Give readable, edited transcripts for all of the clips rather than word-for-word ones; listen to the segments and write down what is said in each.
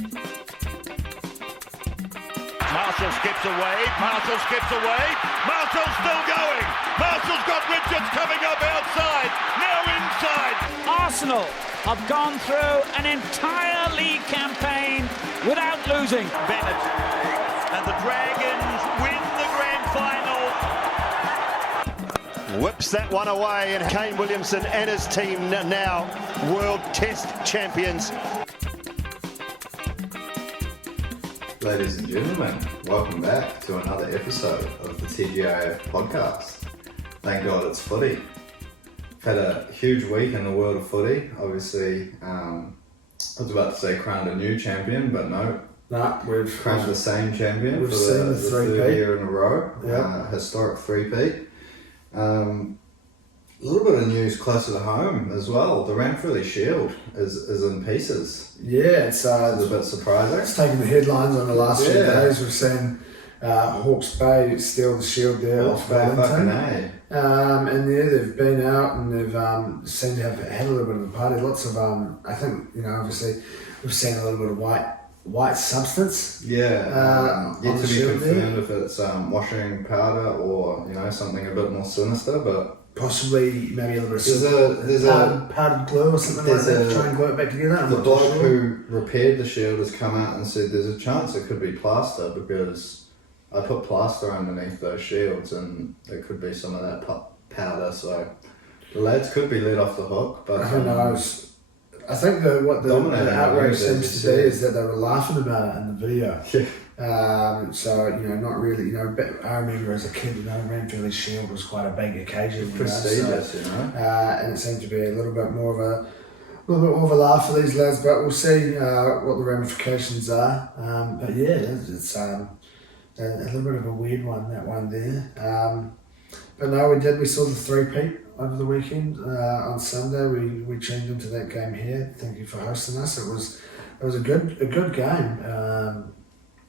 Marshall skips away, Marshall's still going, Marshall's got Richards coming up outside, now inside. Arsenal have gone through an entire league campaign without losing. Bennett and the Dragons win the grand final. Whips that one away, and Kane Williamson and his team now World Test champions. Ladies and gentlemen, welcome back to another episode of the TGIF podcast. Thank God it's footy. We've had a huge week in the world of footy. Obviously, I was about to say crowned a new champion, but no. We've Crowned the same champion we've for seen the the third year in a row. Yep. Historic three-peat. A little bit of news closer to home as well. The Ranfurly Shield is in pieces. Yeah, it's a bit surprising. It's taken the headlines on the last few days. We've seen Hawke's Bay steal the shield there off Wellington. And they've been out and they've seemed to have had a little bit of a party. Lots of I think obviously we've seen a little bit of white substance. Yet to be confirmed there. if it's washing powder or something a bit more sinister, but possibly maybe a little bit there's of powdered glue or something like that to try and glue it back together. The bloke who repaired the shield has come out and said there's a chance it could be plaster because I put plaster underneath those shields and there could be some of that powder, so the lads could be let off the hook. But who knows? I think what the outrage seems to be is that they were laughing about it in the video. So not really. I remember as a kid, Ranfurly Shield was quite a big occasion. Prestigious, and it seemed to be a little bit more of a laugh for these lads. But we'll see what the ramifications are. But yeah, it's a little bit of a weird one, that one there. But no, we saw the three-peat over the weekend. On Sunday, we tuned into that game here. Thank you for hosting us. It was a good game.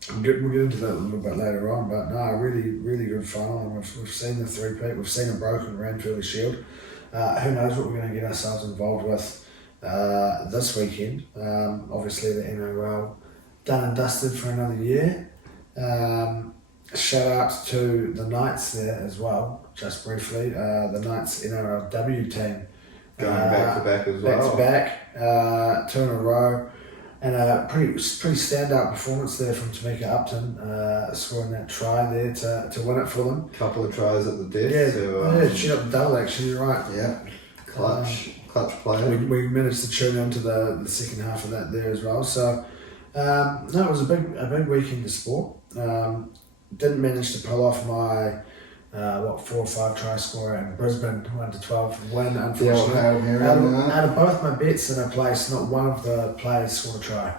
We'll get into that a little bit later on, but no, really, really good final. And we've seen the three-peat. We've seen a broken Ranfurly Shield. Who knows what we're going to get ourselves involved with this weekend. Obviously, the NRL done and dusted for another year. Shout out to the Knights there as well, just briefly. The Knights NRLW team. Going back to back as well. Back to back, 2 in a row. And a pretty standout performance there from Tamika Upton, scoring that try there to win it for them. Couple of tries at the death. She got the double actually, you're right. Yeah, clutch play. We managed to tune into the second half of that there as well. So, no, it was a big weekend of sport. Didn't manage to pull off my 4 or 5 try scorer in Brisbane 1-12 win, unfortunately. Out of both my bets that I placed, not one of the players scored a try.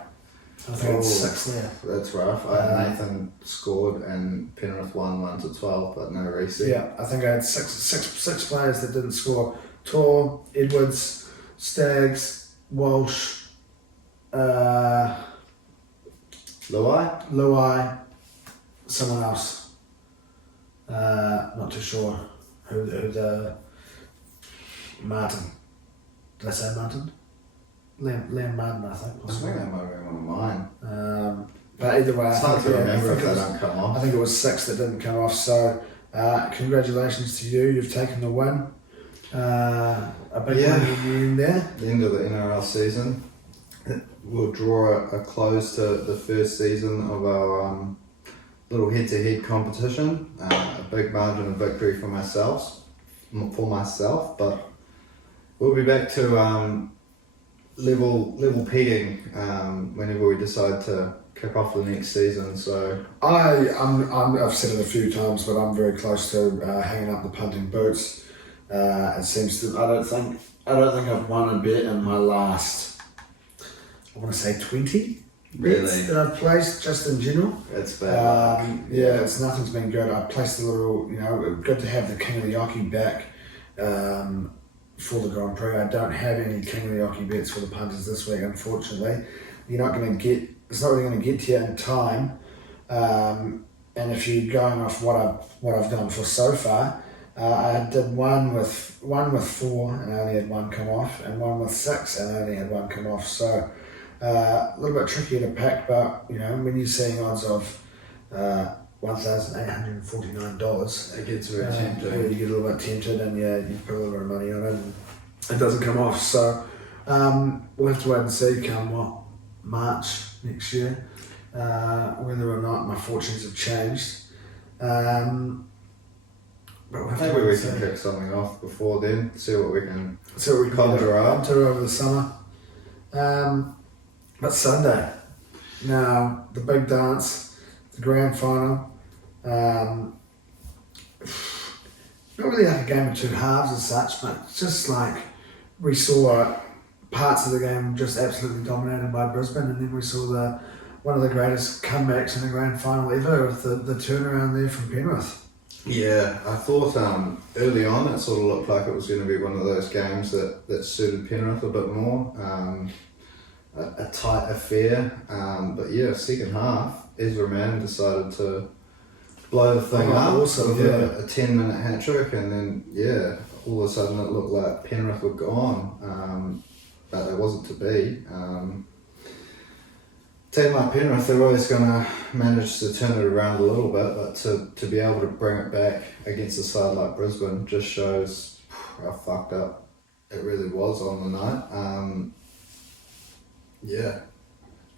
I think it's 6 there. That's rough. Nathan scored and Penrith won 1-12, but no reset. Yeah, I think I had six players that didn't score. Tor, Edwards, Staggs, Walsh, Luai, someone else. Not too sure who the Martin. Did I say Martin? Liam Martin, I think. I think that might be one of mine. But either way, it's hard to remember if they don't come off. I think it was 6 that didn't come off. So congratulations to you. You've taken the win. A big win in the end there. The end of the NRL season. We'll draw a close to the first season of our little head-to-head competition. A big margin of victory for myself, but we'll be back to level peating whenever we decide to kick off the next season. So I've said it a few times, but I'm very close to hanging up the punting boots. It seems to. I don't think I've won a bet in my last, I want to say 20 bets that I've placed just in general. It's bad. Nothing's been good. I placed a little, good to have the King of the Yockey back for the Grand Prix. I don't have any King of the Yockey bets for the punters this week, unfortunately. It's not really going to get to you in time. And if you're going off what I've done for so far, I did one with 4 and I only had 1 come off, and one with 6 and I only had 1 come off. So a little bit trickier to pick, but when you're seeing odds of $1,849, It gets very tempting. yeah, you get a little bit tempted, and you put a little bit of money on it, and it doesn't come off. So we'll have to wait and see come March next year, whether or not my fortunes have changed. But we'll have to Maybe wait we and can see. kick something off before then, see what we can So we can conjure up. to over the summer. But Sunday, now the big dance, the grand final. Not really like a game of two halves as such, but it's just like we saw parts of the game just absolutely dominated by Brisbane, and then we saw one of the greatest comebacks in a grand final ever with the turnaround there from Penrith. Yeah, I thought early on it sort of looked like it was going to be one of those games that suited Penrith a bit more, a tight affair. But yeah, second half, Ezra Mann decided to blow the thing up awesome, with yeah. a 10-minute hat trick, and then all of a sudden it looked like Penrith were gone, but it wasn't to be. Team like Penrith, they're always going to manage to turn it around a little bit, but to be able to bring it back against a side like Brisbane just shows how fucked up it really was on the night.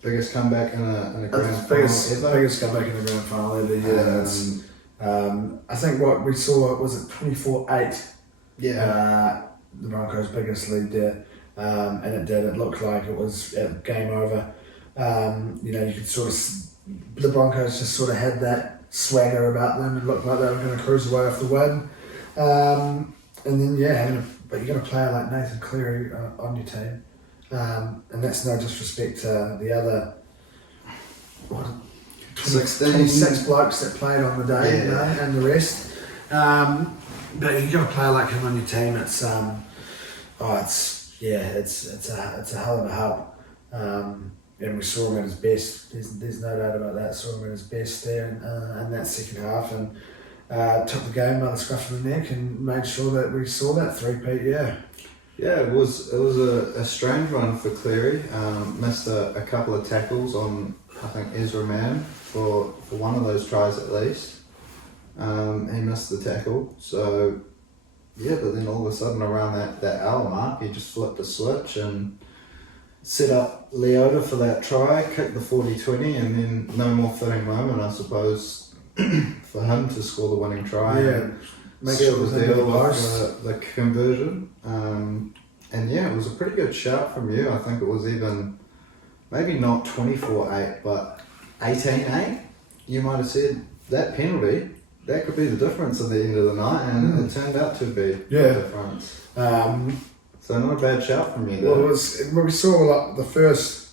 Biggest comeback in a grand final ever. Biggest comeback in the grand final ever, yeah. I think what we saw was it 24-8. Yeah. The Broncos' biggest lead there, and it looked like it was game over. You could sort of, the Broncos just sort of had that swagger about them. It looked like they were going to cruise away off the win. And then but you got a player like Nathan Cleary on your team, and that's no disrespect to the other 26 blokes that played on the day, and the rest. But you got a player like him on your team. It's a hell of a help. And we saw him at his best. There's no doubt about that. Saw him at his best there in that second half, and took the game by the scruff of the neck and made sure that we saw that three-peat. Yeah, it was a strange one for Cleary. Missed a couple of tackles on, I think, Ezra Mann for one of those tries at least. He missed the tackle. So but then all of a sudden around that hour mark, he just flipped a switch and set up Leota for that try, kicked the 40-20, and then no more fitting moment, I suppose, for him to score the winning try. Make Seal sure the deal with the conversion. It was a pretty good shout from you. I think it was even maybe not 24-8, but 18-8. You might have said that penalty, that could be the difference at the end of the night, and it turned out to be the difference. So not a bad shout from you there. Well, we saw the first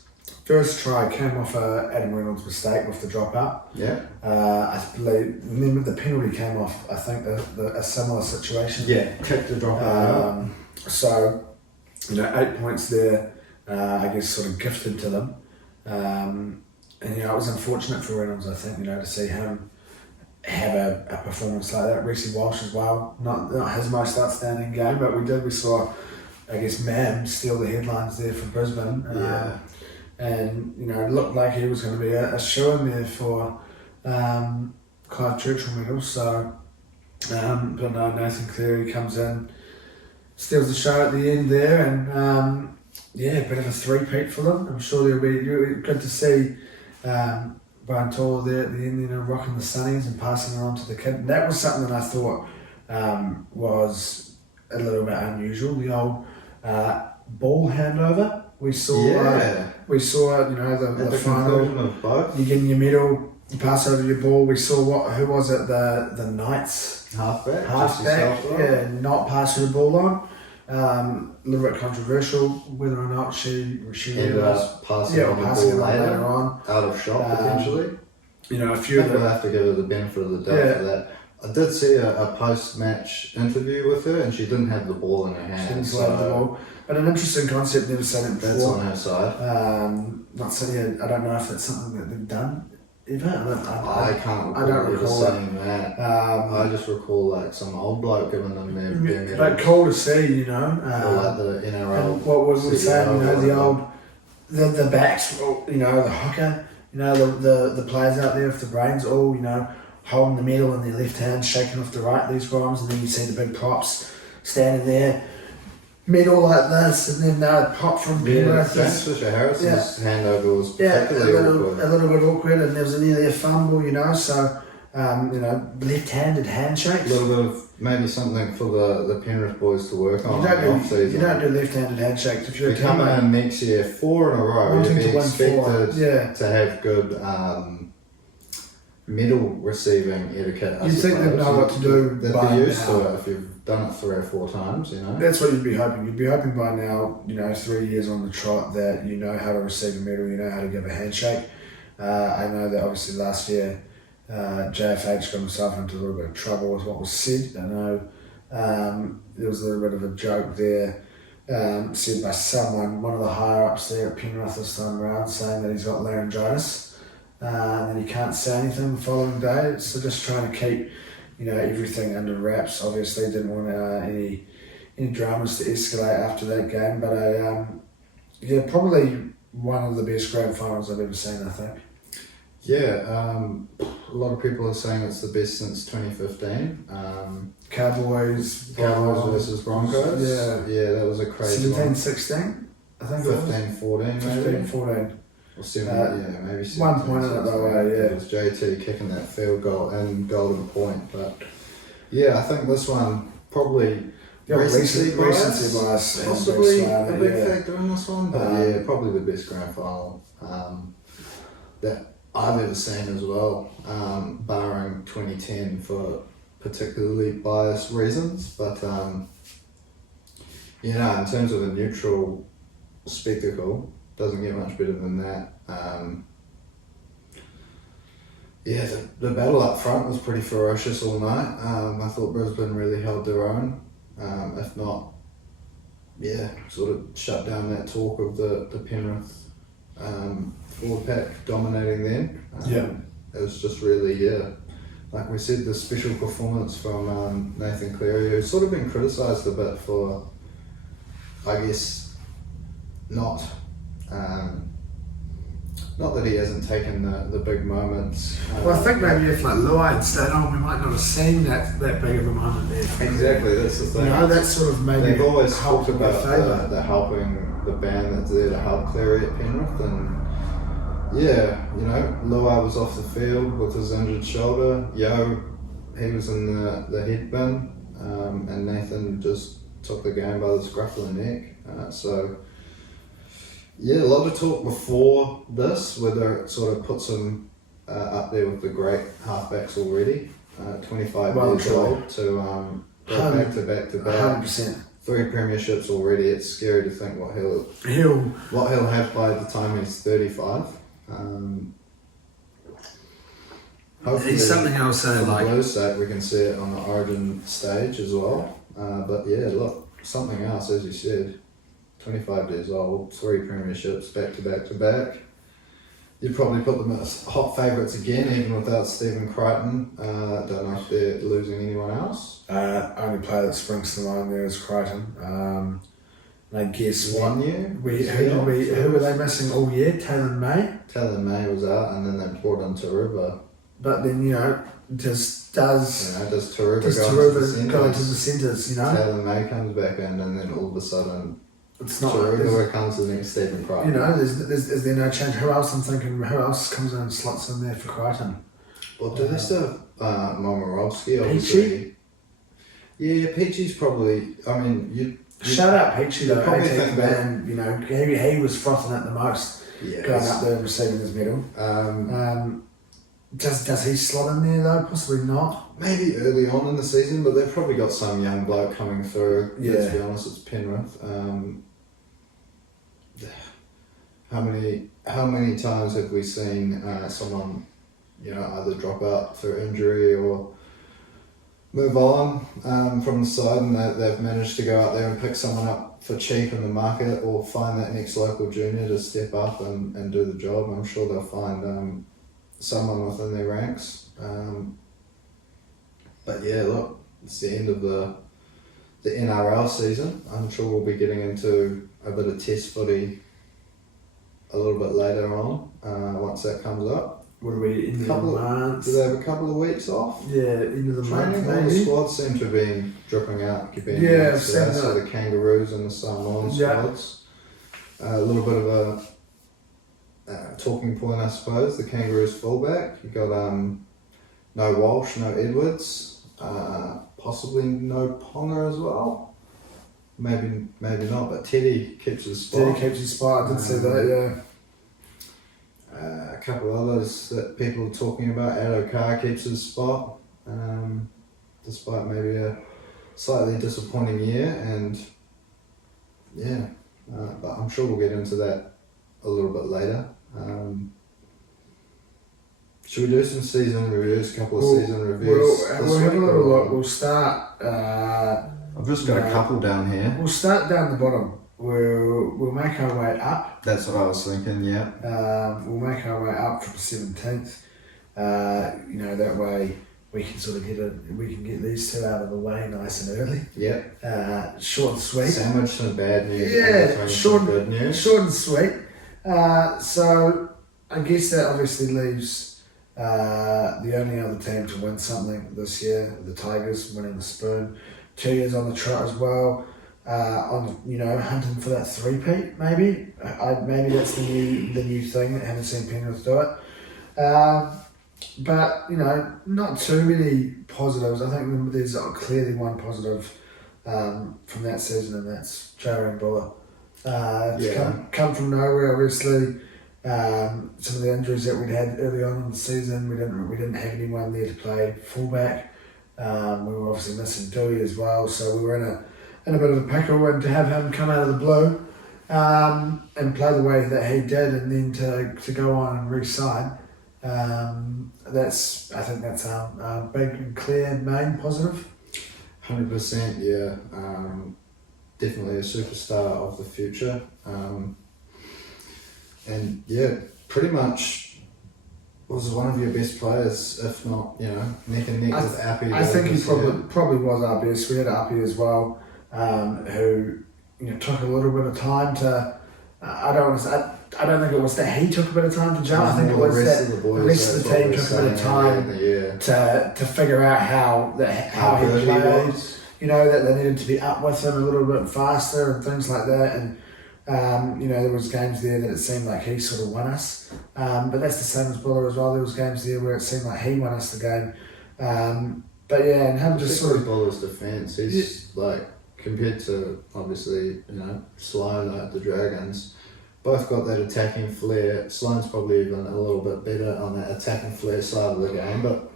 try came off Adam Reynolds' mistake with the dropout. Yeah. I believe, and then the penalty came off, I think, a similar situation. Yeah, kicked the dropout. So, 8 points there, I guess, sort of gifted to them. And, it was unfortunate for Reynolds, I think, to see him have a performance like that. Reece Walsh as well, not his most outstanding game, but we saw, I guess, Mam steal the headlines there for Brisbane. And, it looked like he was going to be a shoe-in there for Clive Churchill medal. So, but no, Nathan Cleary comes in, steals the show at the end there, and a bit of a three-peat for them. I'm sure they'll be good to see Brian Toller there at the end, rocking the sunnies and passing it on to the kid. And that was something that I thought was a little bit unusual. The old ball handover. We saw, the final. Of both. You get in your medal, you pass over your ball. We saw who was it? The Knights Halfback, not passing the ball on. A little bit controversial whether or not she ended up passing on the ball later on, out of shot potentially. A few of them will have to give her the benefit of the doubt for that. I did see a post-match interview with her, and she didn't have the ball in her hand. She didn't have the ball. But an interesting concept, never seen it before. That's on her side. Not saying, I don't know if that's something that they've done ever. I can't recall saying that. I just recall some old bloke giving them their But cool to see, or like the NRL. And what was we saying, the the backs, you know, the hooker, you know, the players out there with the brains, all, you know, holding the medal in their left hand, shaking off the right, these rhymes, and then you see the big props standing there, medal like this, and then pop from Penrith. James Fisher-Harrison's handover was Yeah, particularly awkward. a little bit awkward, and there was nearly a fumble, you know, so, you know, left-handed handshakes. A little bit of maybe something for the Penrith boys to work on. You don't do left-handed handshakes if you're a come teammate. in next year 4 in a row. Wanting You'd be to win 4, expected to have good medal receiving etiquette. You'd think they'd know what to do They'd by be used now. to it if you've done it 3 or 4 times, you know. That's what you'd be hoping. You'd be hoping by now, you know, 3 years on the trot, that you know how to receive a medal, you know how to give a handshake. I know that obviously last year JFH got himself into a little bit of trouble with what was said. I know there was a little bit of a joke there said by someone, one of the higher ups there at Penrith this time around, saying that he's got laryngitis and that he can't say anything the following day. So just trying to keep, you know, everything under wraps. Obviously didn't want any dramas to escalate after that game, but yeah, probably one of the best grand finals I've ever seen, I think. Yeah, a lot of people are saying it's the best since 2015. Cowboys versus Broncos. Yeah, that was a crazy 17-16, I think 15-14 maybe. 15-14. Or 7, maybe 17, 1 point in it though, It was JT kicking that field goal and Golden Point, but yeah, I think this one probably recency bias, possibly a big factor in this one, but yeah, probably the best grand final that I've ever seen as well, barring 2010 for particularly biased reasons, but you know, in terms of a neutral spectacle, doesn't get much better than that. Yeah, the battle up front was pretty ferocious all night. I thought Brisbane really held their own, if not, sort of shut down that talk of the Penrith forward pack dominating them. It was just really, like we said, the special performance from Nathan Cleary, who's sort of been criticised a bit for, I guess, not that he hasn't taken the big moments. Well, I think maybe if like Luai had stayed on, we might not have seen that big of a moment there. Exactly, that's the thing. You know, that's sort of maybe they've always talked about the helping, the band that's there to help Cleary at Penrith, and yeah, you know, Luai was off the field with his injured shoulder. He was in the head bin, and Nathan just took the game by the scruff of the neck. So yeah, a lot of talk before this, whether it sort of puts him up there with the great halfbacks already. 25 years old to go back to back. 100%. 3 premierships already. It's scary to think what he'll have by the time he's 35. Hopefully, he's something else. For the Blues' sake, we can see it on the Origin stage as well. But yeah, look, something else, as you said. 25 years old, 3 premierships back to back to back. You'd probably put them as hot favourites again, even without Stephen Crichton. Don't know if they're losing anyone else. Only player that springs to mind there is Crichton. And I guess 1 year. Who were they missing all year? Taylor May. Taylor May was out, and then they brought in Taruva. But then, you know, does Taruva go into the centres? You know, Taylor May comes back in, and then all of a sudden, it's not. Taruva comes in next Stephen Crichton. You know, is there no change? Who else? I'm thinking, who else comes in and slots in there for Crichton? Well, do they still have Momorowski? Peachy? Yeah, Peachy's probably. I mean, you shut up, Peachy. Though, probably think man, you know, he was frothing at the most, going up there and receiving his medal. Does he slot in there though? Possibly not. Maybe early on in the season, but they've probably got some young bloke coming through. Yeah. Let's be honest, it's Penrith. How many times have we seen someone, you know, either drop out through injury or move on from the side, and they've managed to go out there and pick someone up for cheap in the market, or find that next local junior to step up and do the job. I'm sure they'll find someone within their ranks. But yeah, look, it's the end of the NRL season. I'm sure we'll be getting into a bit of test footy a little bit later on, once that comes up. What are we, end of the month? Do they have a couple of weeks off? Yeah, end of the Training, month all the maybe. squads seem to have been dropping out. Yeah, I've seen So that. the Kangaroos and the Samoan squads. A little bit of a talking point, I suppose. The Kangaroos fullback. You got no Walsh, no Edwards, possibly no Ponga as well. Maybe not, but Teddy keeps his spot. Teddy keeps his spot. I did see that. Yeah. A couple others that people are talking about. Addo Carr keeps his spot, despite maybe a slightly disappointing year, and but I'm sure we'll get into that a little bit later. Should we do some season reviews? A couple of season reviews. We'll have a little look. We'll start. I've just got a couple down here. We'll start down the bottom. We'll make our way up. That's what I was thinking. Yeah. We'll make our way up from the 17th. That way we can sort of get these two out of the way nice and early. Yeah. Short and sweet. Sandwich some bad news. Yeah, short, good news. short and sweet. So I guess that obviously leaves the only other team to win something this year, the Tigers winning the Spoon. 2 years on the trot as well. Hunting for that three-peat, maybe. Maybe that's the new thing. I haven't seen Penrith do it. But not too many positives. I think there's clearly one positive from that season, and that's Jaren Buller. Come from nowhere, obviously. Some of the injuries that we'd had early on in the season, we didn't have anyone there to play fullback. We were obviously missing Dewey as well, so we were in a bit of a pickle, and to have him come out of the blue and play the way that he did, and then to go on and re-sign, I think that's our big and clear main positive. 100%, yeah. Definitely a superstar of the future. And yeah, pretty much was one of your best players, if not, neck and neck with Appy. I think he probably was our best. We had Appy as well, who took a little bit of time to. I don't think it was that he took a bit of time to jump. I think it was that the rest of the team took a bit of time to figure out how he played. That they needed to be up with him a little bit faster and things like that. And there was games there that it seemed like he sort of won us. But that's the same as Buller as well. There was games there where it seemed like he won us the game. But yeah, and him just sort of Buller's defence. He's like compared to obviously Sloan at the Dragons. Both got that attacking flair. Sloan's probably even a little bit better on that attacking flair side of the game, but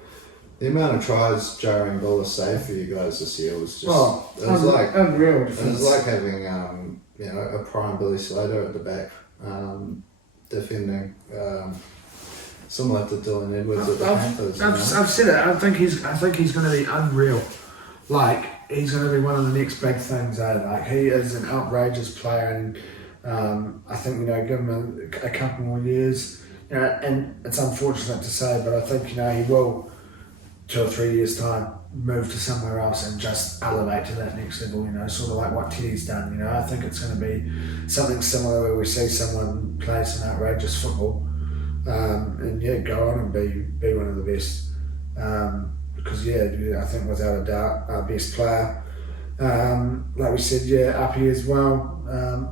the amount of tries Jaren Buller saved for you guys this year was just unreal. It was like having a prime Billy Slater at the back defending, similar to Dylan Edwards at the Panthers. I've said it. I think he's going to be unreal. Like he's going to be one of the next big things. Like he is an outrageous player, and I think give him a couple more years. And it's unfortunate to say, but I think he will. 2 or 3 years time, move to somewhere else and just elevate to that next level, sort of like what Teddy's done, I think it's going to be something similar where we see someone play some outrageous football and go on and be one of the best because I think without a doubt our best player, like we said, Uppy as well,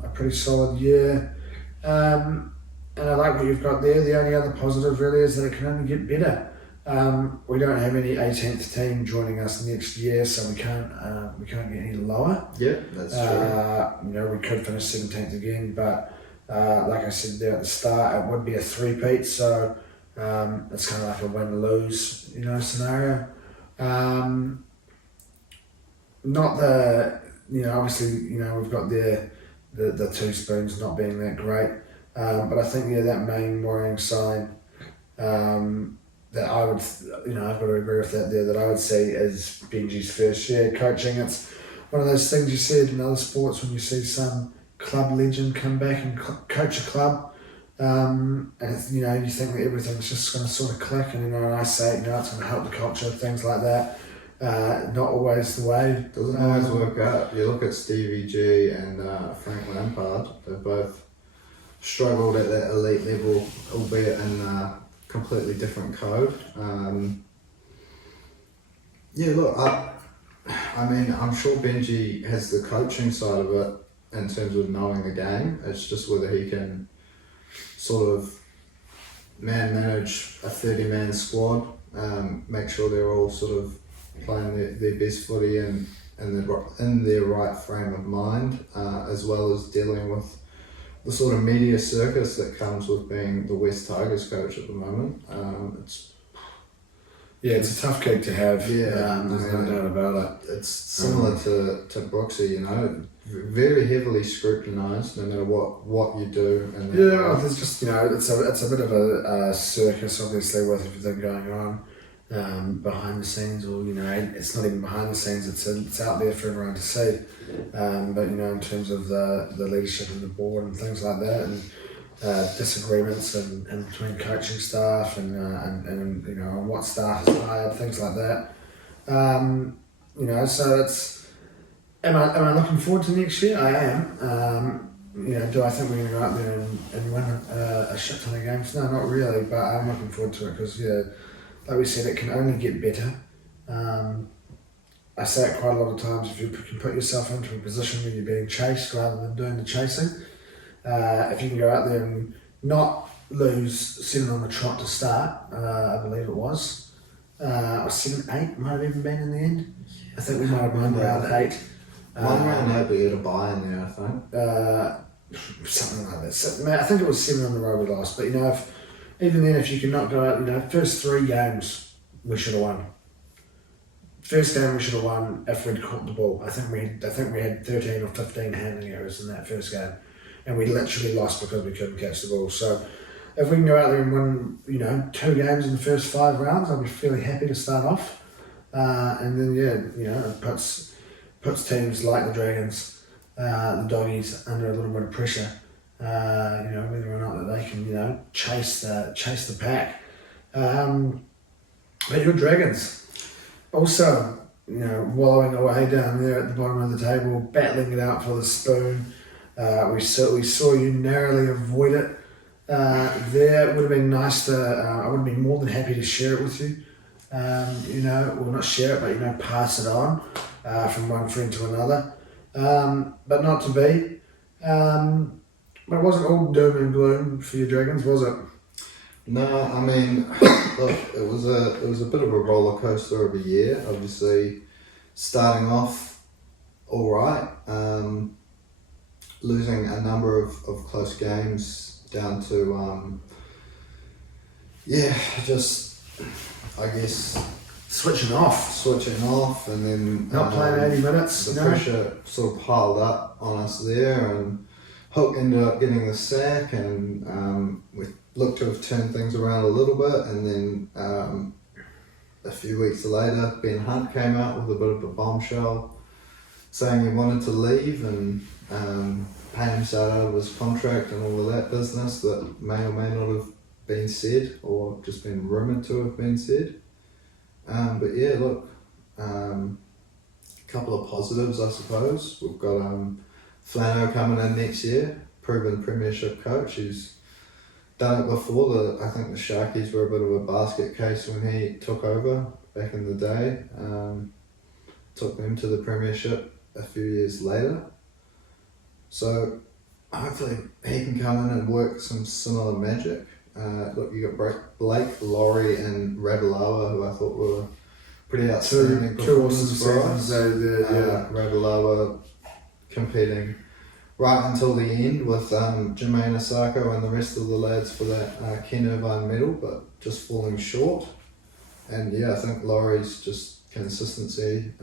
a pretty solid year, and I like what you've got there. The only other positive really is that it can only get better. We don't have any 18th team joining us next year, so we can't get any lower. Yeah, that's true. We could finish 17th again, but like I said there at the start, it would be a three-peat, so it's kind of like a win-lose, scenario. Not the, obviously, we've got the two spoons not being that great, but I think that main worrying sign. That I would, I've got to agree with that there, that I would say is Benji's first year coaching. It's one of those things you see in other sports when you see some club legend come back and coach a club, and it's, you think that everything's just going to sort of click, and I say, it's going to help the culture, things like that. Not always the way. Doesn't always work out. You look at Stevie G and Frank Lampard, they've both struggled at that elite level, albeit in a completely different code. Look, I mean, I'm sure Benji has the coaching side of it in terms of knowing the game. It's just whether he can sort of manage a 30-man squad, make sure they're all sort of playing their best footy and in their right frame of mind, as well as dealing with the sort of media circus that comes with being the West Tigers coach at the moment. It's a tough gig to have. There's no doubt about it. It's similar to Brooksy, you know, very heavily scrutinised no matter what you do. And there's just, you know, it's a bit of a circus, obviously, with everything going on behind the scenes, or, you know, it's not even behind the scenes, it's out there for everyone to see. But, you know, in terms of the leadership and the board and things like that, and disagreements and between coaching staff and you know, on what staff is hired, things like that. You know, so it's, am I looking forward to next year? I am. You know, do I think we're going to go out there and win a shit ton of games? No, not really, but I'm looking forward to it because, like we said, it can only get better. I say it quite a lot of times, if you can put yourself into a position where you're being chased rather than doing the chasing, if you can go out there and not lose 7 on the trot to start, I believe it was, or 7-8 might have even been in the end. I think we might have won round 8. One round 8, but you had a buy in there, I think. Something like that. So, I think it was 7 on the row we lost. But, you know, even then, if you cannot go out, you know, first 3 games we should have won. First game we should have won if we'd caught the ball. I think we had 13 or 15 handling errors in that first game, and we literally lost because we couldn't catch the ball. So if we can go out there and win, you know, 2 games in the first 5 rounds, I'll be fairly happy to start off. And then you know, it puts teams like the Dragons, the Doggies under a little bit of pressure. You know, whether or not that they can, you know, chase the pack. But your Dragons also, you know, wallowing away down there at the bottom of the table, battling it out for the spoon. We saw you narrowly avoid it. There, it would have been nice to. I would have been more than happy to share it with you. You know, well, not share it, but, you know, pass it on from one friend to another. But not to be. But it wasn't all doom and gloom for your Dragons, was it? No, I mean, look, it was a bit of a roller coaster of a year. Obviously, starting off all right, losing a number of close games down to just, I guess, switching off, and then not playing 80 minutes. The pressure sort of piled up on us there, and Hook ended up getting the sack, and we looked to have turned things around a little bit, and then a few weeks later, Ben Hunt came out with a bit of a bombshell, saying he wanted to leave and pay himself out of his contract and all of that business that may or may not have been said or just been rumoured to have been said. But yeah, look, a couple of positives, I suppose. We've got Flano coming in next year, proven premiership coach. He's done it before. I think the Sharkies were a bit of a basket case when he took over back in the day. Took them to the premiership a few years later. So hopefully he can come in and work some similar magic. Look, you got Blake, Laurie and Ravalawa, who I thought were pretty outstanding performances for us. Ravalawa competing right until the end with Jermaine Asako and the rest of the lads for that Ken Irvine medal, but just falling short. And yeah, I think Laurie's just consistency.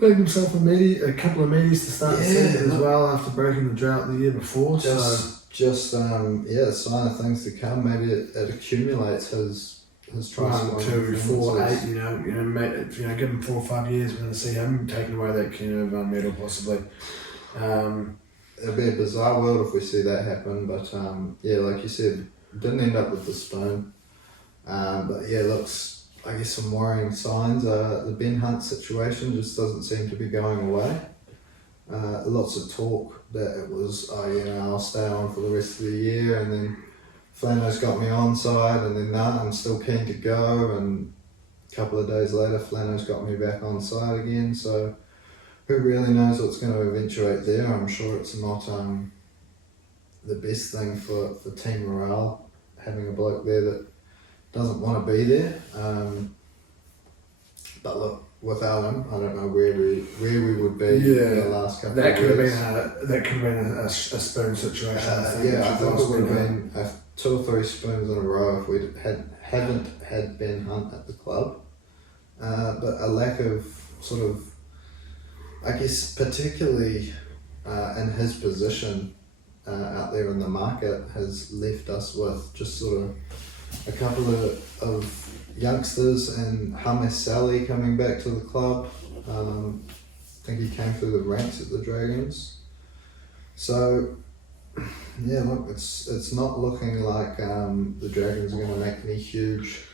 Got himself a couple of meetings to start the season as well after breaking the drought the year before. Just a sign of things to come. Maybe it accumulates his tries. 1, 2, 4, 8. You know, give him 4 or 5 years. We're going to see him taking away that Ken Irvine medal possibly. It'll be a bizarre world if we see that happen. But yeah, like you said, didn't end up with the spoon. But yeah, looks, I guess, some worrying signs. The Ben Hunt situation just doesn't seem to be going away. lots of talk that it was, I'll stay on for the rest of the year, and then Flano's got me on side, and then I'm still keen to go, and a couple of days later Flano's got me back on side again, so who really knows what's going to eventuate there. I'm sure it's not the best thing for team morale, having a bloke there that doesn't want to be there. But look, without him, I don't know where we would be in the last couple of years. That could have been a spoon situation. I think it would have been 2 or 3 spoons in a row if we hadn't had Ben Hunt at the club. But a lack of sort of, I guess, particularly in his position out there in the market, has left us with just sort of a couple of youngsters, and Hames Sally coming back to the club. I think he came through the ranks at the Dragons. So yeah, look, it's not looking like the Dragons are going to make any huge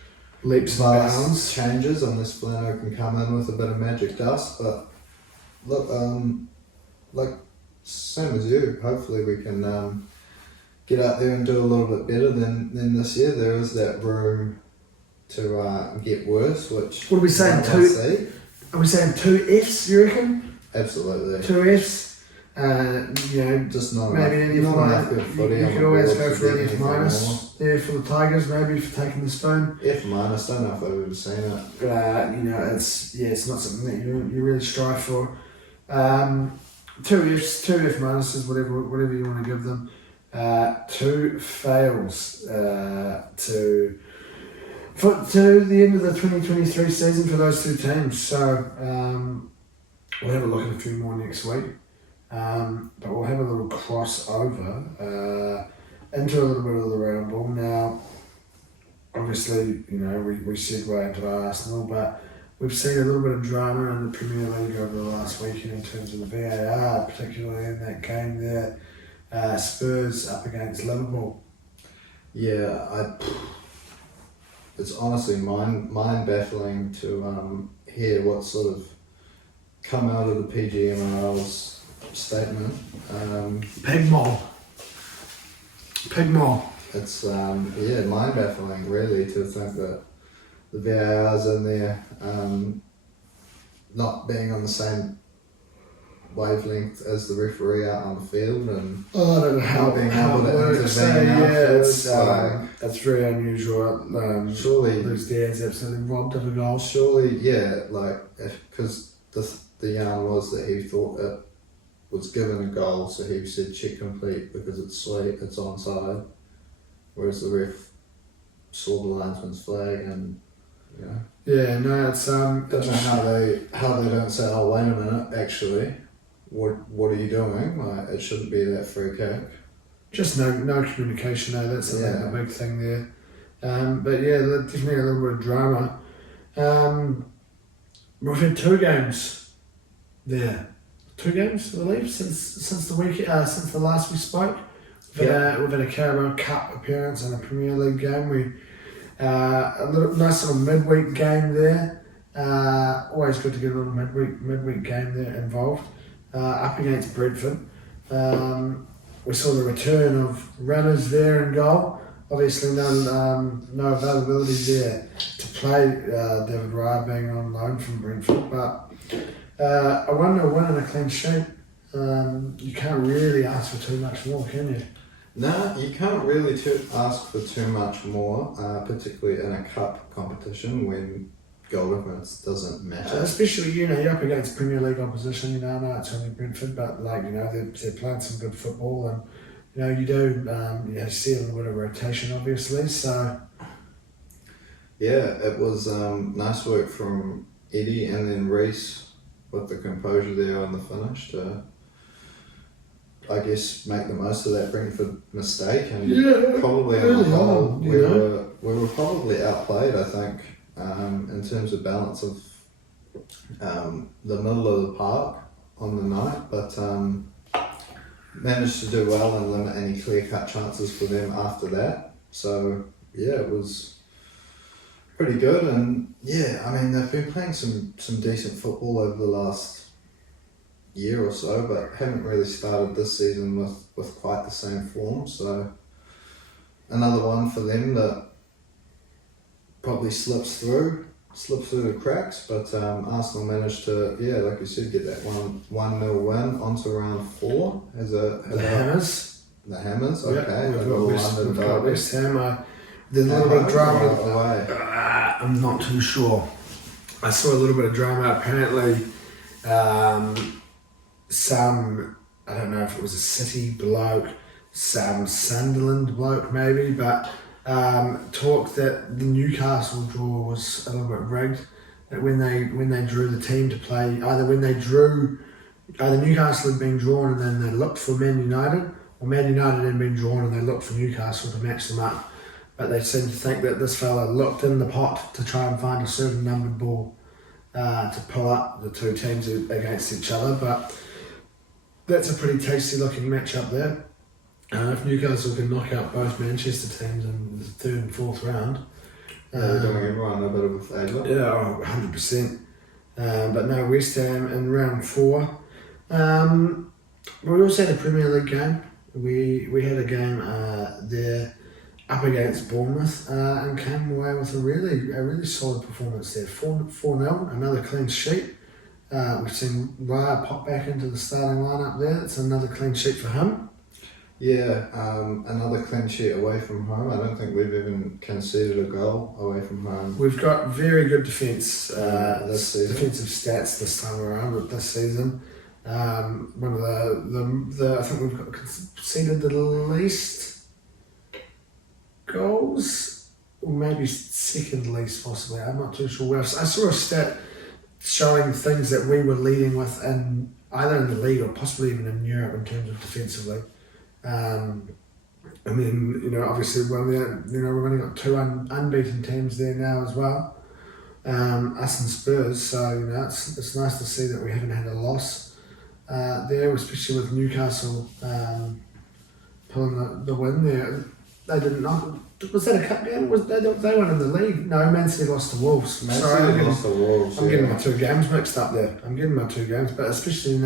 leaps and bounds changes unless Flano can come in with a bit of magic dust. But look, like same as you, hopefully we can get out there and do a little bit better than this year. There is that room to get worse, which what are we saying? Are we saying 2 Fs? You reckon? Absolutely. 2 Fs. Just not maybe enough. any Enough good footy. You could always go for an F minus there for the Tigers, maybe for taking the spoon. F minus. Don't know if I've ever seen it. It's not something that you really strive for. 2 Fs, 2 F minuses, whatever you want to give them. 2 fails to the end of the 2023 season for those 2 teams. So we'll have a look at a few more next week. But we'll have a little crossover into a little bit of the round ball. Now, obviously, we segue into Arsenal, but we've seen a little bit of drama in the Premier League over the last weekend in terms of the VAR, particularly in that game there, Spurs up against Liverpool. Yeah, it's honestly mind baffling to hear what sort of come out of the PGMOL's statement. Pigmore. It's mind baffling really to think that the VAR's in there not being on the same wavelength as the referee out on the field, and I don't know how being how able it to works. intervene That's very unusual. surely Luis Diaz absolutely robbed of a goal. because the yarn was that he thought it was given a goal, so he said check complete because it's sweet, it's onside, whereas the ref saw the linesman's flag and It's don't know how they don't say, oh wait a minute, actually what are you doing, like it shouldn't be that free kick. just no communication though. That's the big thing there. But yeah, definitely a little bit of drama. We've had 2 games there. 2 games, I believe, since the last we spoke. We've had a Carabao Cup appearance and a Premier League game. A nice little midweek game there. Always good to get a little midweek game there involved. Up against Brentford. We saw the return of runners there in goal. Obviously no availability there to play David Raya being on loan from Brentford, but I wonder, a win and a clean sheet. You can't really ask for too much more, can you? No, you can't really ask for too much more, particularly in a cup competition when goal difference doesn't matter. Especially, you're up against Premier League opposition, I know it's only Brentford, but they're playing some good football, and you do see a little bit of rotation, obviously, so. Yeah, it was nice work from Eddie and then Reece with the composure there on the finish to, I guess, make the most of that Brentford mistake, and probably on the whole we were probably outplayed, I think, in terms of balance of the middle of the park on the night, but managed to do well and limit any clear-cut chances for them after that. So yeah, it was pretty good, and they've been playing some decent football over the last year or so, but haven't really started this season with quite the same form. So another one for them that probably slips through the cracks. But Arsenal managed to, like you said, get that 1-0 win onto round 4 as The Hammers. The Hammers, okay. We've got West Ham. There's a little bit of drama. Away. I'm not too sure. I saw a little bit of drama. Apparently, some, I don't know if it was a City bloke, some Sunderland bloke maybe, but talk that the Newcastle draw was a little bit rigged. That when they drew the team to play, either Newcastle had been drawn and then they looked for Man United, or Man United had been drawn and they looked for Newcastle to match them up. But they seem to think that this fella looked in the pot to try and find a certain numbered ball to pull up the two teams against each other. But that's a pretty tasty looking matchup there. If Newcastle can knock out both Manchester teams in the 3rd and 4th round, they're doing everyone a bit of a favour. Yeah, 100%. But no, West Ham in round 4. We also had a Premier League game. We had a game there up against Bournemouth and came away with a really solid performance there. 4-0, another clean sheet. We've seen Raya pop back into the starting lineup there. It's another clean sheet for him. Yeah, another clean sheet away from home. I don't think we've even conceded a goal away from home. We've got very good defence this season. Defensive stats this time around this season. One of the I think we've conceded the least goals, or maybe second least possibly. I'm not too sure. I saw a stat showing things that we were leading with in either in the league or possibly even in Europe in terms of defensively. And then obviously we've only got 2 unbeaten teams there now as well, us and Spurs. So it's nice to see that we haven't had a loss there, especially with Newcastle pulling the win there. They didn't knock. Was that a cup game? They won in the league? No, Man City lost to Wolves. Man City lost to Wolves. I'm getting my 2 games mixed up there. But especially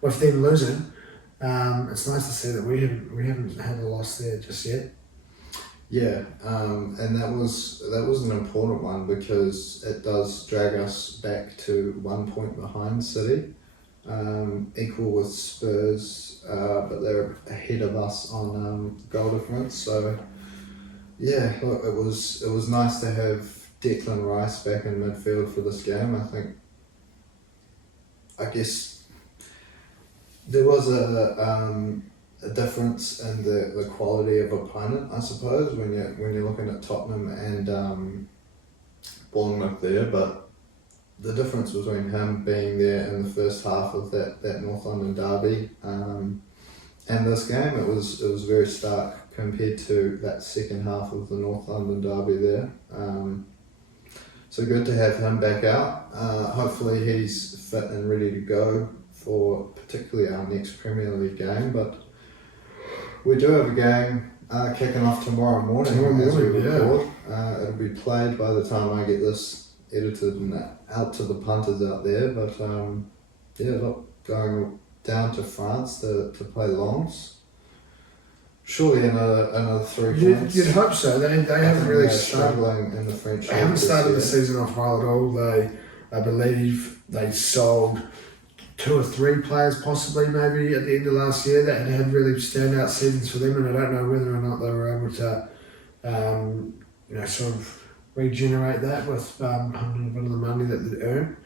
with them losing, it's nice to see that we haven't had a loss there just yet. Yeah, and that was an important one because it does drag us back to 1 point behind City, equal with Spurs, but they're ahead of us on goal difference. So yeah, look, it was nice to have Declan Rice back in midfield for this game. I guess there was a difference in the quality of opponent, I suppose, when you're looking at Tottenham and Bournemouth there, but the difference between him being there in the first half of that North London derby and this game, it was very stark compared to that second half of the North London derby there. So good to have him back out. Hopefully he's fit and ready to go for particularly our next Premier League game, but we do have a game kicking off tomorrow morning as we record. It'll be played by the time I get this edited and out to the punters out there, but going down to France to play Lens. Surely another 3 points. You'd hope so. They haven't really struggling in the French. They haven't started the season off well at all. I believe they sold 2 or 3 players possibly maybe at the end of last year that had really standout seasons for them, and I don't know whether or not they were able to sort of regenerate that with a bit of the money that they'd earn.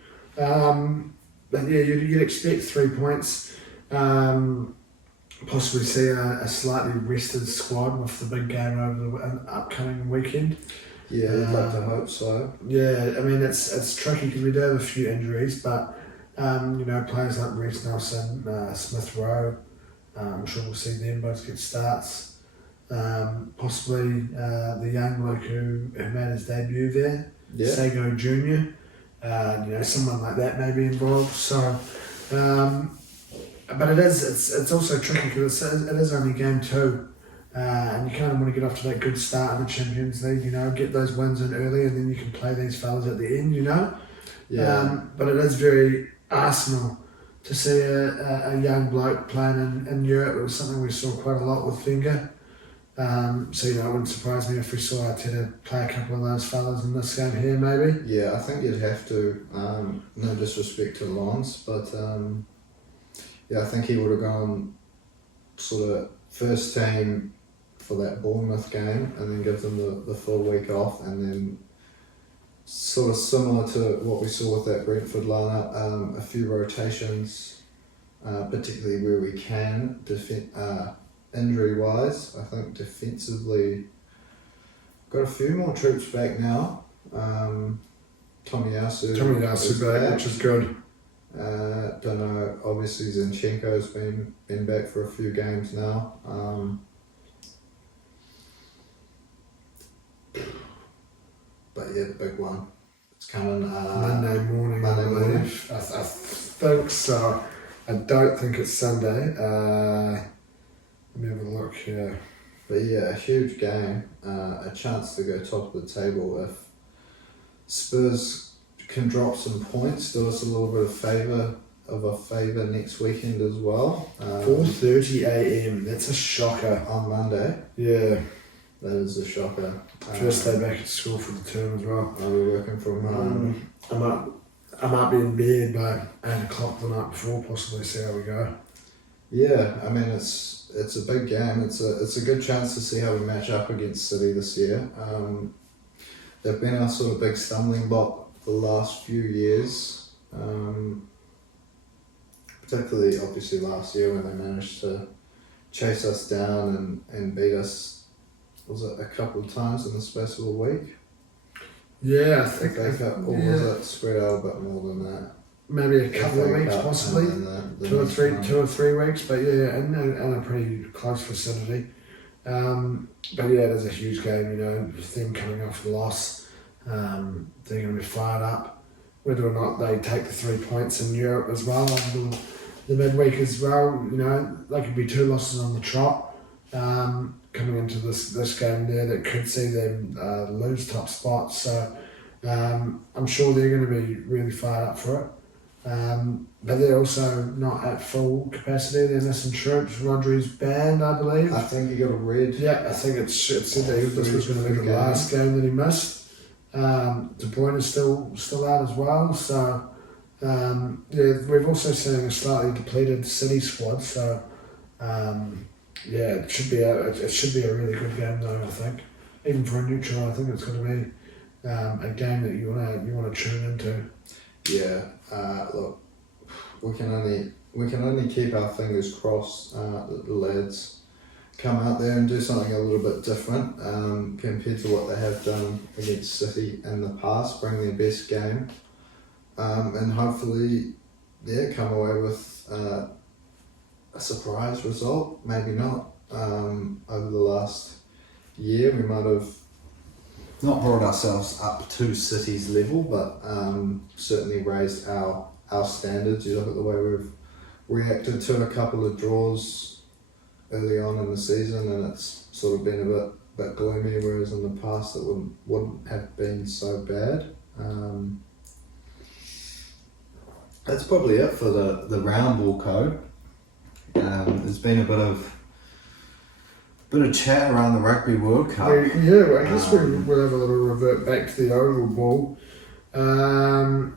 But yeah, you'd expect 3 points. Possibly see a slightly rested squad with the big game over the upcoming weekend. Yeah, I'd like to hope so. Yeah, I mean it's tricky because we do have a few injuries, but players like Reece Nelson, Smith Rowe, I'm sure we'll see them both get starts. Possibly the young bloke who made his debut there, Sago Jr. Someone like that may be involved. So, but it's also tricky because it is only game 2, and you kind of want to get off to that good start in the Champions League. Get those wins in early, and then you can play these fellas at the end. Yeah. But it is very Arsenal to see a young bloke playing in Europe. It was something we saw quite a lot with Wenger. So, it wouldn't surprise me if we saw Arteta play a couple of those fellas in this game here, maybe. Yeah, I think you'd have to. No disrespect to Lons, but I think he would have gone sort of first team for that Bournemouth game and then give them the full week off, and then sort of similar to what we saw with that Brentford lineup, a few rotations, particularly where we can, injury-wise. I think defensively, got a few more troops back now. Tomiyasu back, which is good. Don't know, obviously Zinchenko's been back for a few games now. But yeah, the big one. It's coming Monday morning, I believe. I think so. I don't think it's Sunday. Let me have a look here. But yeah, a huge game. A chance to go top of the table if Spurs can drop some points, do us a little bit of a favour next weekend as well. 4:30 a.m. That's a shocker. On Monday. Yeah. That is a shocker. First day back at school for the term as well. I'll be working from home. I might be in bed by 8 o'clock the night before, possibly, see how we go. Yeah, I mean it's a big game. It's a good chance to see how we match up against City this year. They've been our sort of big stumbling block the last few years. Particularly obviously last year when they managed to chase us down and beat us. Was it a couple of times in the space of a week? Yeah, I think. Was it spread out a bit more than that? Maybe a couple of weeks, possibly. The 2 or 3 weeks, but yeah, in a pretty close vicinity. But yeah, it is a huge game, them coming off the loss. They're going to be fired up. Whether or not they take the 3 points in Europe as well, over the midweek as well, they could be 2 losses on the trot. Coming into this game there that could see them lose top spots, so I'm sure they're going to be really fired up for it. But they're also not at full capacity. They're missing troops. Rodri's banned, I believe. I think he got a red. Yeah, I think it said that this was going to be the last game that he missed. De Bruyne is still out as well. So we've also seen a slightly depleted City squad. So it should be a really good game though. I think even for a neutral, I think it's going to be a game that you want to tune into. Yeah, look, we can only keep our fingers crossed that the lads come out there and do something a little bit different compared to what they have done against City in the past, bring their best game, and hopefully, come away with a surprise result. Maybe not. Over the last year, we might have not brought ourselves up to City's level, but certainly raised our standards. You look at the way we've reacted to a couple of draws early on in the season, and it's sort of been a bit gloomy, whereas in the past it wouldn't have been so bad. That's probably it for the round ball code. There's been a bit of chat around the Rugby World Cup. I guess we'll have a little revert back to the oval ball. The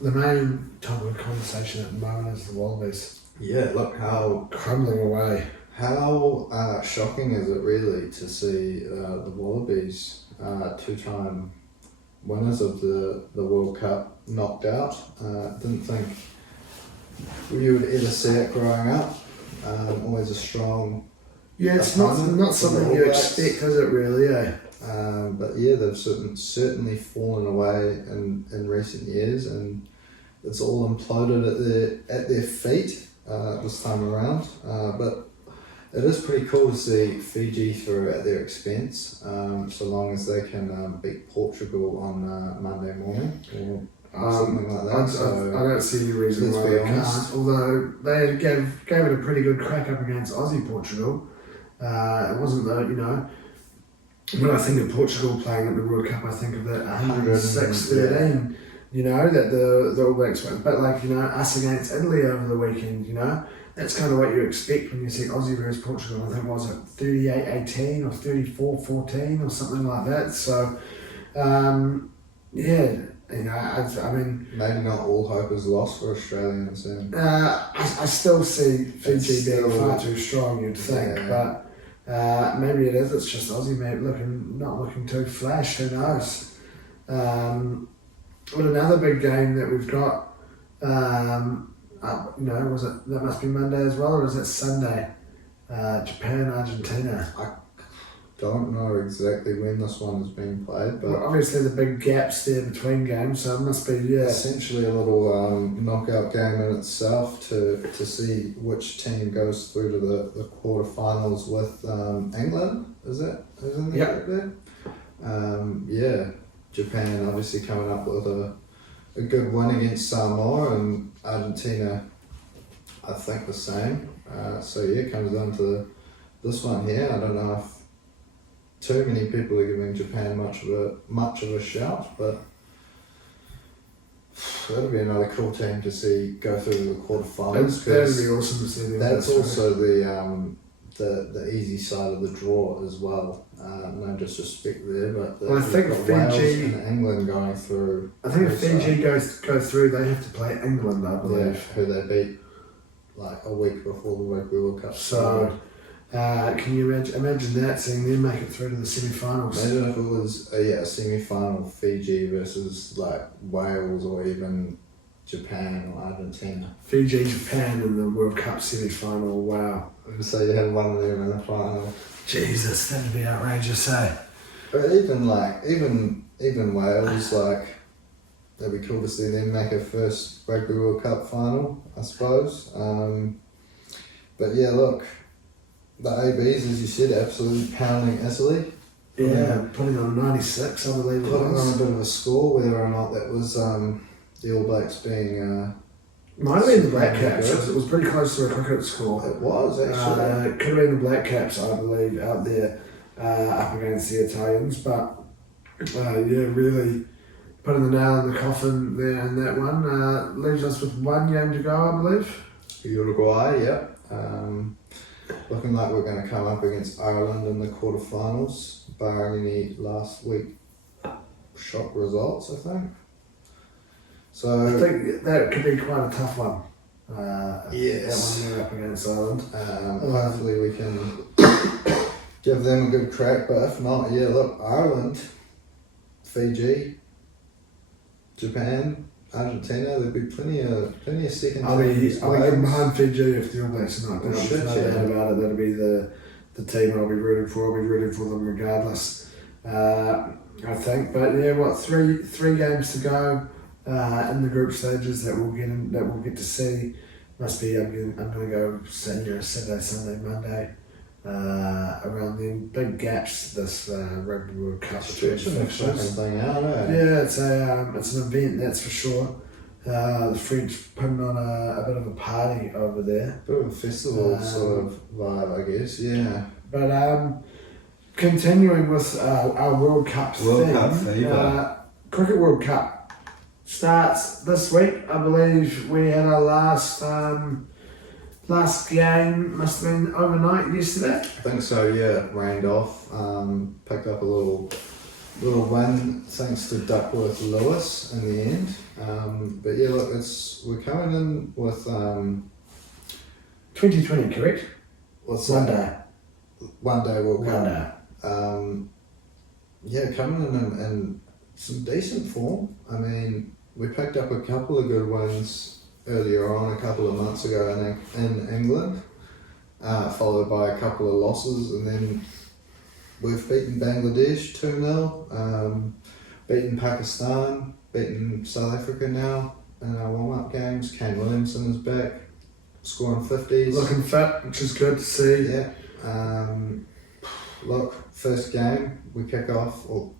main topic of conversation at the moment is the Wallabies. Yeah, look how crumbling away. How shocking is it really to see the Wallabies, 2-time winners of the World Cup, knocked out? Didn't think you would ever see it growing up. Always a strong. Yeah, it's not something you expect, is it really? But yeah, they've certainly fallen away in recent years, and it's all imploded at their feet this time around. But it is pretty cool to see Fiji through at their expense, so long as they can beat Portugal on Monday morning or something like that. I don't see any reason why they can't. Although they gave it a pretty good crack up against Aussie Portugal. It wasn't that, when I think of Portugal playing at the World Cup, I think of that 106-13 you know, that the All Blacks were. But like, you know, us against Italy over the weekend, you know, that's kind of what you expect when you see Aussie versus Portugal. I think, was it 38-18 or 34-14 or something like that. So, yeah, you know, I mean... Maybe not all hope is lost for Australians then. I still see Fiji being far too strong, you'd think, but maybe it is. It's just Aussie, mate, not looking too flash. Who knows? But another big game that we've got, you know, was it that must be Monday as well, or is it Sunday? Japan, Argentina. I don't know exactly when this one is being played, but well, obviously the big gaps there between games, so it must be essentially a little knockout game in itself to see which team goes through to the quarterfinals with England. Isn't it? Yep. There? Yeah, Japan obviously coming up with a good win against Samoa, and Argentina, I think the same. So yeah, it comes down to this one here. I don't know if too many people are giving Japan much of a shout, but that'll be another cool team to see go through the quarterfinals. That'd be awesome to see them. That's also the easy side of the draw as well. No disrespect there, but I think got Fiji Wales and England going through. I think if Fiji go through, they have to play England, I believe. Who they beat like a week before the Rugby World Cup. So, can you imagine that, seeing them make it through to the semi-finals? Imagine if it was a semi-final Fiji versus like Wales or even Japan or Argentina. Fiji, Japan in the World Cup semi-final, wow. So you had one of them in the final. Jesus, that'd be outrageous, eh? But even Wales, like, that'd be cool to see them make a first Rugby World Cup final, I suppose. But yeah, look, the ABs, as you said, absolutely pounding Italy. Yeah, putting on 96, I believe. Putting on a bit of a score, whether or not that was the All Blacks being... Might have been the Black Caps, because it was pretty close to a cricket score. It was, actually. It could have been the Black Caps, I believe, out there up against the Italians. But, yeah, really putting the nail in the coffin there in that one. Leaves us with one game to go, I believe. Uruguay, yeah. Looking like we're going to come up against Ireland in the quarterfinals, barring any last week shock results, I think. So I think that could be quite a tough one. Yes. That one up against Ireland. Hopefully we can give them a good crack, but if not, yeah, look, Ireland, Fiji, Japan, Argentina, there'd be plenty of second I'll be teams. getting behind Fiji if the All Blacks are not. Well, There's shit, no yeah. doubt about it. That'll be the team I'll be rooting for. I'll be rooting for them regardless. I think, but yeah, what three games to go in the group stages that we'll get to see. Must be I'm going to go Saturday, Sunday, Monday. Around the big gaps this Rugby World Cup Stretching the fucking thing out, eh? Yeah, it's an event, that's for sure. The French putting on a bit of a party over there. Bit of a festival sort of vibe, I guess, yeah. But continuing with our World Cup theme, Cricket World Cup starts this week. I believe we had our last game, must have been overnight yesterday. I think so, yeah. It rained off. Picked up a little win thanks to Duckworth Lewis in the end. But yeah, look, we're coming in with 2020, correct? what's One that? One day World Cup. One day. Yeah, coming in some decent form. I mean, we picked up a couple of good wins earlier on, a couple of months ago in England, followed by a couple of losses, and then we've beaten Bangladesh 2-0, beaten Pakistan, beaten South Africa now in our warm-up games. Kane Williamson is back, scoring 50s. Looking fit, which is good to see. Yeah. Look, first game, we kick off, or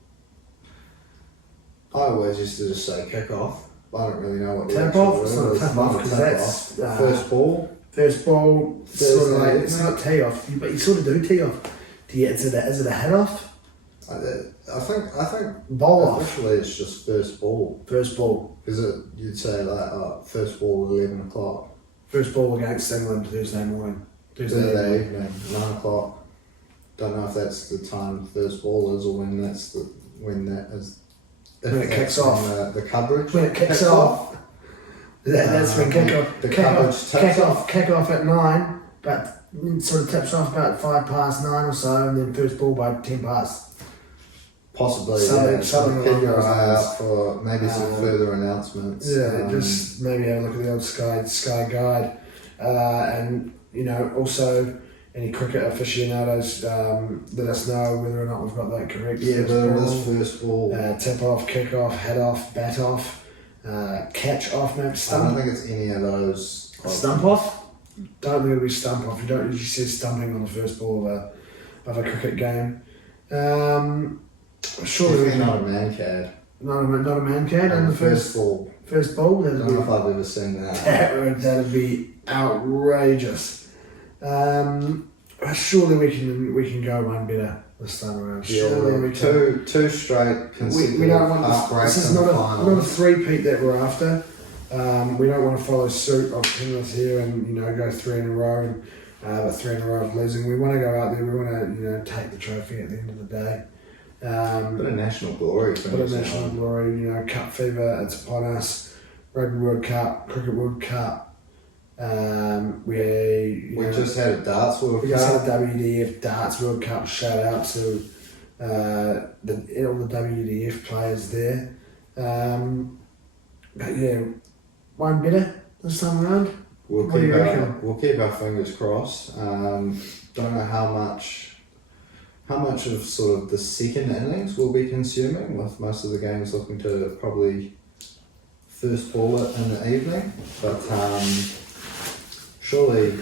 I always used to just say kick off. I don't really know what the Tip actual off? It's word not is. tip off, 'cause that's, first ball. First ball, sort of Thursday, like, it's isn't not tee off, but you sort of do tee off. Is it a hit off? I think Bowl off. officially it's just first ball. First ball. Because you'd say like first ball 11 o'clock. First ball against England Thursday morning. Thursday evening, 9 o'clock. Don't know if that's the time first ball is or when that is. When it kicks off. The coverage. When it kicks off. That's when kick-off. The coverage Kick-off at 9, but sort of tips off about 9:05 or so, and then first ball by 10 past. Possibly, Something keep along your those eye lines. out for maybe some further announcements. Yeah, just maybe have a look at the old Sky Guide, and also any cricket aficionados, let us know whether or not we've got that correct. Yeah, but it is first ball. Tip off, kick off, head off, bat off, catch off, maybe I stump. don't think it's any of those. Stump off? Don't think it'll be stump off. You don't usually see stumping on the first ball of a cricket game. Surely Definitely not a man cad. not a man can in the first ball. first ball. I don't know if I've ever seen that. That'd be outrageous. Surely we can go one better this time around. Surely we can. Two straight consecutive We don't want heartbreaks this is in the not a finals. three-peat that we're after. We don't want to follow suit of Penrith here and go 3 in a row and but 3 in a row of losing. We want to go out there. We want to take the trophy at the end of the day. Bit of national glory. Bit of national glory. Cup fever. It's upon us. Rugby World Cup, Cricket World Cup. We just had a darts World We just Cup. had a WDF Darts World Cup. Shout out to all the WDF players there. But yeah, one better this time around. We'll What do you reckon? We'll keep our fingers crossed. Don't know how much of sort of the second innings we'll be consuming, with most of the games looking to probably first ball it in the evening. But surely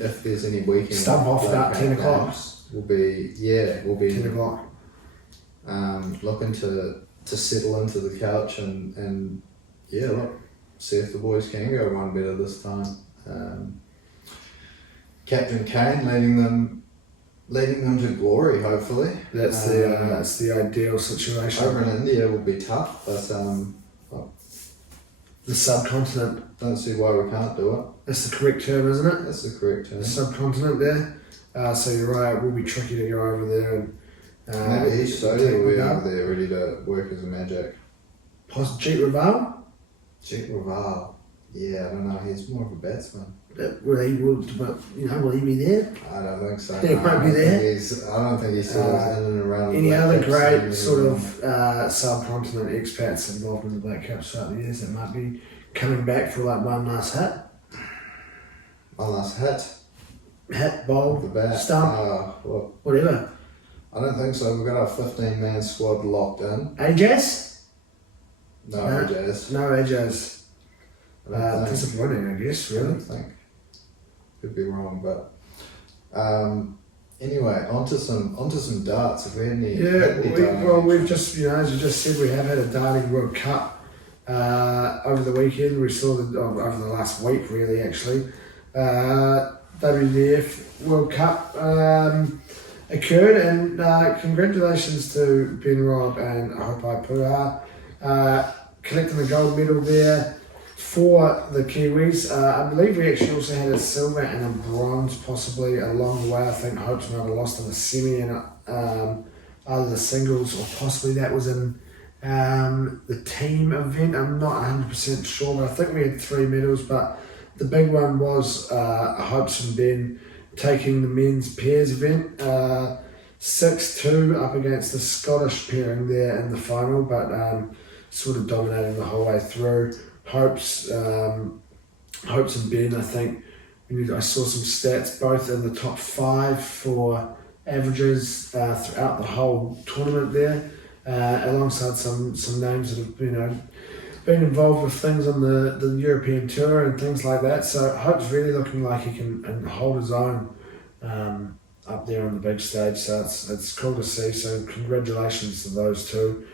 if there's any weekend Stump off about 10 o'clock. we'll be 10 o'clock. looking to settle into the couch and see if the boys can go one better this time. Captain Kane leading them to glory, hopefully. That's the ideal situation. Over in India will be tough, but The subcontinent. don't see why we can't do it. That's the correct term, isn't it? That's the correct term. The subcontinent there. So you're right. It will be tricky to go over there and Maybe each Sodi take will be the over cup. there ready to work as a magic. Jeet Raval. Jeet Raval. Yeah, I don't know. He's more of a batsman. Will he be there? I don't think so. He won't be there. I don't think he's sort of in and around. Any the Black other Caps great team sort anymore. of subcontinent expats involved in the Black Caps throughout the years that might be coming back for like one last hit? One last hit. Hit, bowl, The bat. stump, Look, whatever. I don't think so. We've got our 15-man squad locked in. AJs? No, Jazz. No AJs. I don't think. Disappointing, I guess, I don't really. think. Could be wrong, but anyway, onto some darts. Have we had any? We've just, as you just said, we have had a darting World Cup over the weekend. We saw over the last week, really, actually. WDF World Cup occurred, and congratulations to Ben Robb and Hopai Puha collecting the gold medal there for the Kiwis. I believe we actually also had a silver and a bronze, possibly along the way. I think Hopes might have lost in the semi and either the singles or possibly that was in the team event. I'm not 100% sure, but I think we had 3 medals. But the big one was Hopes and Ben taking the men's pairs event. 6-2 up against the Scottish pairing there in the final, but sort of dominating the whole way through. Hopes and Ben, I think, I saw some stats, both in the top 5 for averages throughout the whole tournament there, alongside some names that have been involved with things on the European tour and things like that. So Hope's really looking like he can hold his own up there on the big stage. So it's cool to see. So congratulations to those two.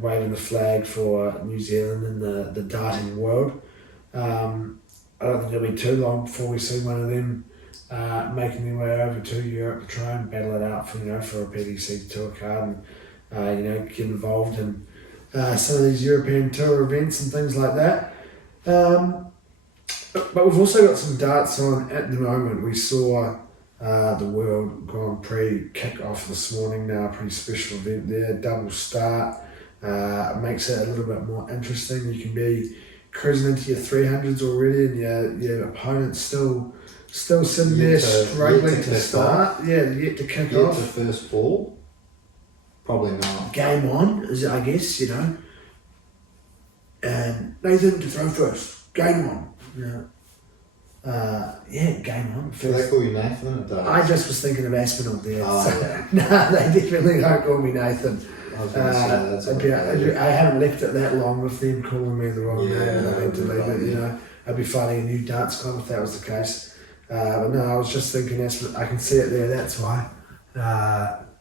Waving the flag for New Zealand in the darting world. I don't think it'll be too long before we see one of them making their way over to Europe to try and battle it out for a PDC tour card and get involved in some of these European tour events and things like that. But we've also got some darts on at the moment. We saw the World Grand Prix kick off this morning now, a pretty special event there, double start. Makes it a little bit more interesting. You can be cruising into your 300s already and your opponent's still sitting there struggling to start. Yet to kick off. The first ball? Probably not. Game on, I guess, And Nathan to throw first. Game on. Game on. Do they call you Nathan? I just was thinking of Aspinall there. Yeah. No, they definitely don't call me Nathan. I was going to say that's I haven't left it that long with them calling me the wrong name, and I had to leave it. I'd be fighting a new darts club if that was the case. But no, I was just thinking Aspinall. I can see it there. That's why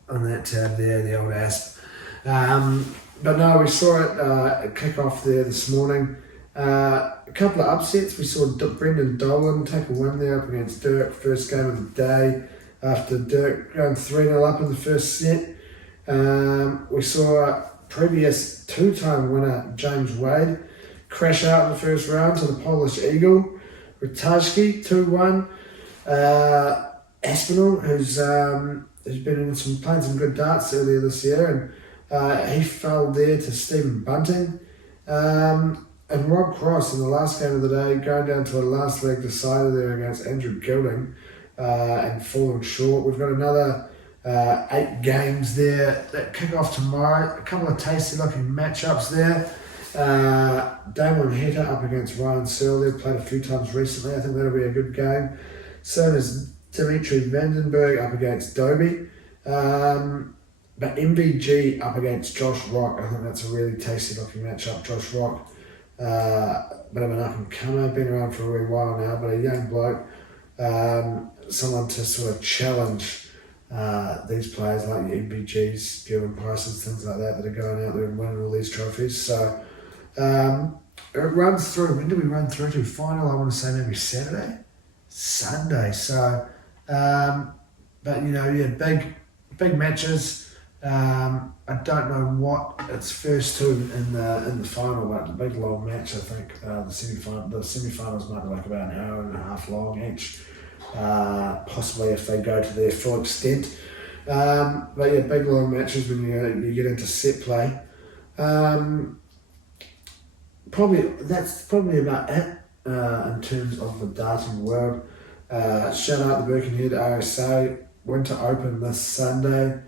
on that tab there, the old Asp. But no, we saw it kick off there this morning. A couple of upsets. We saw Brendan Dolan take a win there up against Dirk, first game of the day, after Dirk going 3-0 up in the first set. We saw previous two-time winner James Wade crash out in the first round to the Polish Eagle. Ratajski 2-1. Aspinall, who's been playing some good darts earlier this year, and he fell there to Stephen Bunting. And Rob Cross in the last game of the day, going down to a last leg decider there against Andrew Gilding and falling short. We've got another 8 games there that kick off tomorrow. A couple of tasty looking matchups there. Damon Heta up against Ryan Searle. They've played a few times recently. I think that'll be a good game. So is Dimitri Vandenberg up against Dobie. But MVG up against Josh Rock. I think that's a really tasty looking matchup. Josh Rock, bit of an up and comer, been around for a wee while now, but a young bloke, someone to sort of challenge these players like your MVGs, Gilman Prices, things like that are going out there and winning all these trophies. So it runs through. When do we run through to final? I want to say maybe Saturday, Sunday. So, but big matches. I don't know what it's first to in the final, but the big long match. I think the semi-finals might be like about an hour and a half long each, possibly if they go to their full extent. But yeah, big long matches when you get into set play. That's probably about it in terms of the darting world. Shout out the Birkenhead RSA Winter Open this Sunday.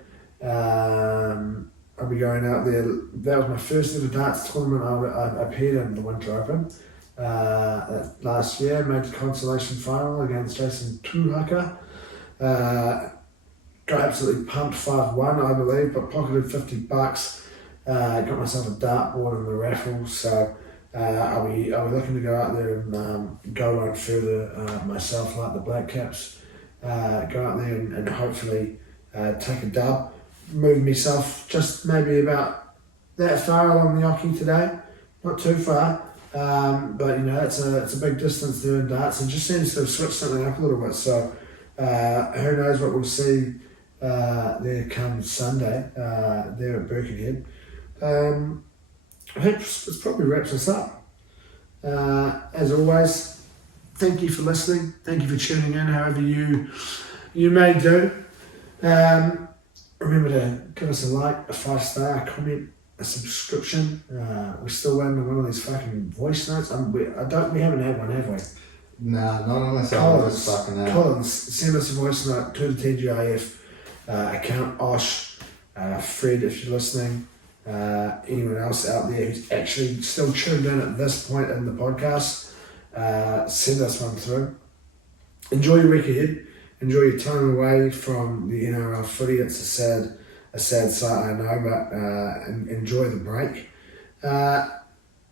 I'll be going out there. That was my first ever darts tournament I appeared in the Winter Open last year. Made the consolation final against Jason Tuhaka. Got absolutely pumped 5-1, I believe, but pocketed $50. Got myself a dartboard in the raffle, so I'll be looking to go out there and go one further myself, like the Black Caps. Go out there and hopefully take a dub. Move myself just maybe about that far along the Oki today, not too far, but it's a big distance there in darts, and just seems to have switched something up a little bit. So who knows what we'll see there come Sunday there at Birkenhead. I think this probably wraps us up. As always, thank you for listening. Thank you for tuning in, however you may do. Remember to give us a like, a 5-star, a comment, a subscription. We're still waiting on one of these fucking voice notes. We haven't had one, have we? Nah, not unless I was fucking out. Collins, send us a voice note to the TGIF account. Osh, Fred, if you're listening. Anyone else out there who's actually still tuned in at this point in the podcast, send us one through. Enjoy your week ahead. Enjoy your time away from the NRL footy. It's a sad sight, I know, but enjoy the break.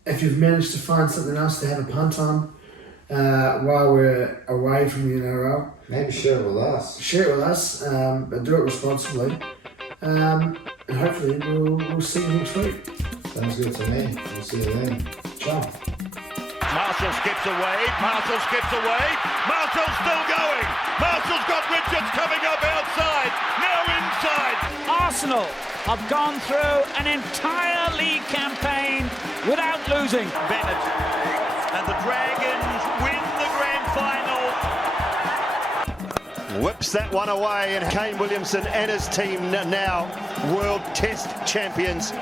If you've managed to find something else to have a punt on while we're away from the NRL, maybe share it with us. Share it with us, but do it responsibly. And hopefully we'll see you next week. Sounds good to me. We'll see you then. Ciao. Marshall Marshall skips away. Marshall skips away. Marshall's still going. Marshall's got Richards coming up outside. Now inside. Arsenal have gone through an entire league campaign without losing. Bennett and the Dragons win the grand final. Whips that one away, and Kane Williamson and his team now World Test champions.